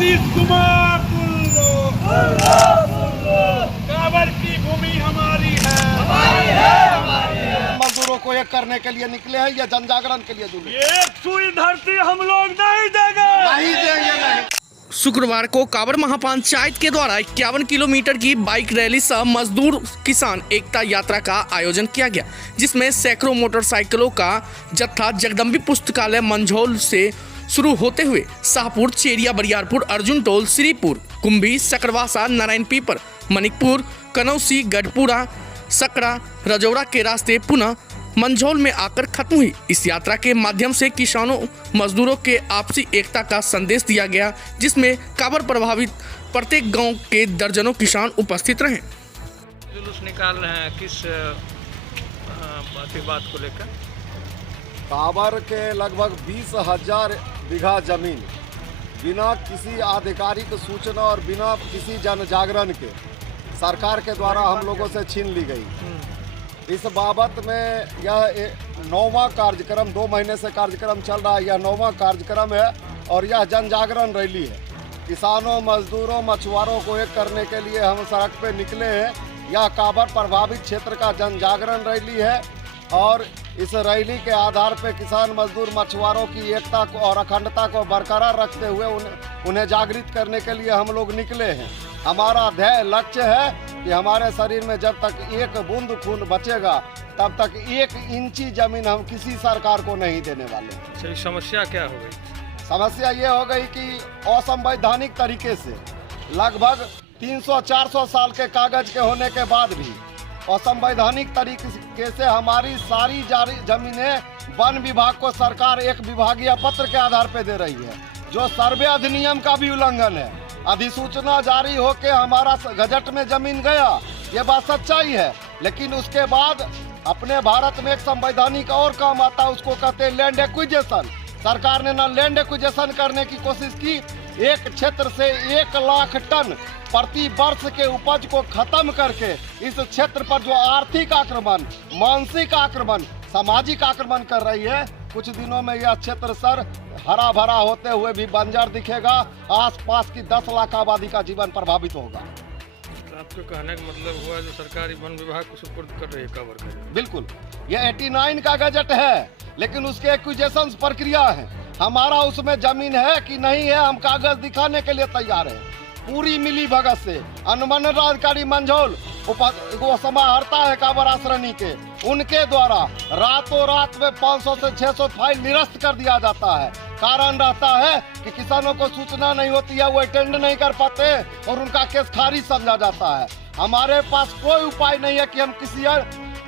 नीतीश कुमार कांवर की भूमि हमारी है। मजदूरों को एक करने के लिए निकले हैं या जन जागरण के लिए जुड़े? एक सुई धरती हम लोग नहीं देंगे, नहीं देंगे नहीं। शुक्रवार को कांवर महापंचायत के द्वारा 51 किलोमीटर की बाइक रैली सह मजदूर किसान एकता यात्रा का आयोजन किया गया, जिसमें सैकड़ों मोटरसाइकिलों का जत्था जगदम्बी पुस्तकालय मंझौल से शुरू होते हुए शाहपुर, चेरिया, बरियारपुर, अर्जुन टोल, श्रीपुर, कुंभी, सकरवासा, नारायण पीपर, मनिकपुर, कनौसी, गढ़पुरा, सकरा, रजौड़ा के रास्ते पुनः मंझौल में आकर खत्म हुई। इस यात्रा के माध्यम से किसानों मजदूरों के आपसी एकता का संदेश दिया गया, जिसमें कांवर प्रभावित प्रत्येक गांव के दर्जनों किसान उपस्थित रहे। जुलूस निकाल रहे हैं किस बात को लेकर? कांवर के लगभग 20,000 बीघा जमीन बिना किसी आधिकारिक सूचना और बिना किसी जन जागरण के सरकार के द्वारा हम लोगों से छीन ली गई। इस बाबत में यह 9वां कार्यक्रम, 2 महीने से कार्यक्रम चल रहा है। यह 9वां कार्यक्रम है और यह जन जागरण रैली है। किसानों, मजदूरों, मछुआरों को एक करने के लिए हम सड़क पे निकले हैं। यह कांवर प्रभावित क्षेत्र का जन जागरण रैली है और इस रैली के आधार पे किसान, मजदूर, मछुआरों की एकता को और अखंडता को बरकरार रखते हुए उन्हें जागृत करने के लिए हम लोग निकले हैं। हमारा ध्येय लक्ष्य है कि हमारे शरीर में जब तक एक बूंद खून बचेगा तब तक 1 इंची जमीन हम किसी सरकार को नहीं देने वाले। सही समस्या क्या हो गई? समस्या ये हो गई कि असंवैधानिक तरीके से लगभग 300-400 साल के कागज के होने के बाद भी असंवैधानिक तरीके से हमारी सारी जमीनें वन विभाग को सरकार एक विभागीय पत्र के आधार पर दे रही है, जो सर्वे अधिनियम का भी उल्लंघन है। अधिसूचना जारी होके हमारा गजट में जमीन गया, ये बात सच्चाई है, लेकिन उसके बाद अपने भारत में एक संवैधानिक और काम आता है, उसको कहते हैं लैंड एक्विजिशन। सरकार ने ना लैंड एक्विजिशन करने की कोशिश की, एक क्षेत्र से 1 लाख टन प्रति वर्ष के उपज को खत्म करके इस क्षेत्र पर जो आर्थिक आक्रमण, मानसिक आक्रमण, सामाजिक आक्रमण कर रही है, कुछ दिनों में यह क्षेत्र सर हरा भरा होते हुए भी बंजर दिखेगा। आसपास की 10 लाख आबादी का जीवन प्रभावित होगा। आपके कहने का मतलब हुआ जो सरकारी वन विभाग को सुपुर्द कर रही है कांवर का? बिल्कुल, ये 89 का गजट है, लेकिन उसके एक्विजिशन प्रक्रिया है। हमारा उसमें जमीन है कि नहीं है, हम कागज दिखाने के लिए तैयार हैं। पूरी मिली भगत से अनुमंडल अधिकारी मंझौल वो समाहर्ता है कांवर आश्रनी के, उनके द्वारा रातों रात में 500 से 600 फाइल निरस्त कर दिया जाता है। कारण रहता है कि किसानों को सूचना नहीं होती है, वो अटेंड नहीं कर पाते और उनका केस खारिज समझा जाता है। हमारे पास कोई उपाय नहीं है कि हम किसी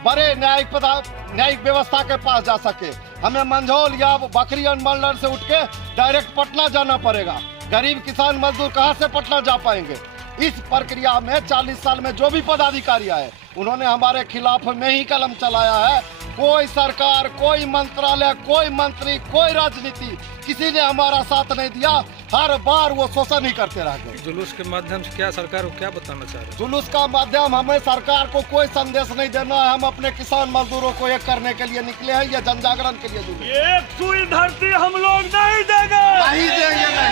बड़े न्यायिक व्यवस्था के पास जा सके। हमें मंझौल या बकरी अनुमंडल से उठ के डायरेक्ट पटना जाना पड़ेगा। गरीब किसान मजदूर कहाँ से पटना जा पाएंगे? इस प्रक्रिया में 40 साल में जो भी पदाधिकारी आए, उन्होंने हमारे खिलाफ में ही कलम चलाया है। कोई सरकार, कोई मंत्रालय, कोई मंत्री, कोई राजनीति, किसी ने हमारा साथ नहीं दिया। हर बार वो शोषण ही करते रह गए। जुलूस के माध्यम से क्या सरकार को क्या बताना चाह रहे हैं? जुलूस का माध्यम हमें सरकार को कोई संदेश नहीं देना है। हम अपने किसान मजदूरों को एक करने के लिए निकले हैं या जन जागरण के लिए जुड़े। एक सुई धरती हम लोग नहीं देंगे, नहीं देंगे नहीं।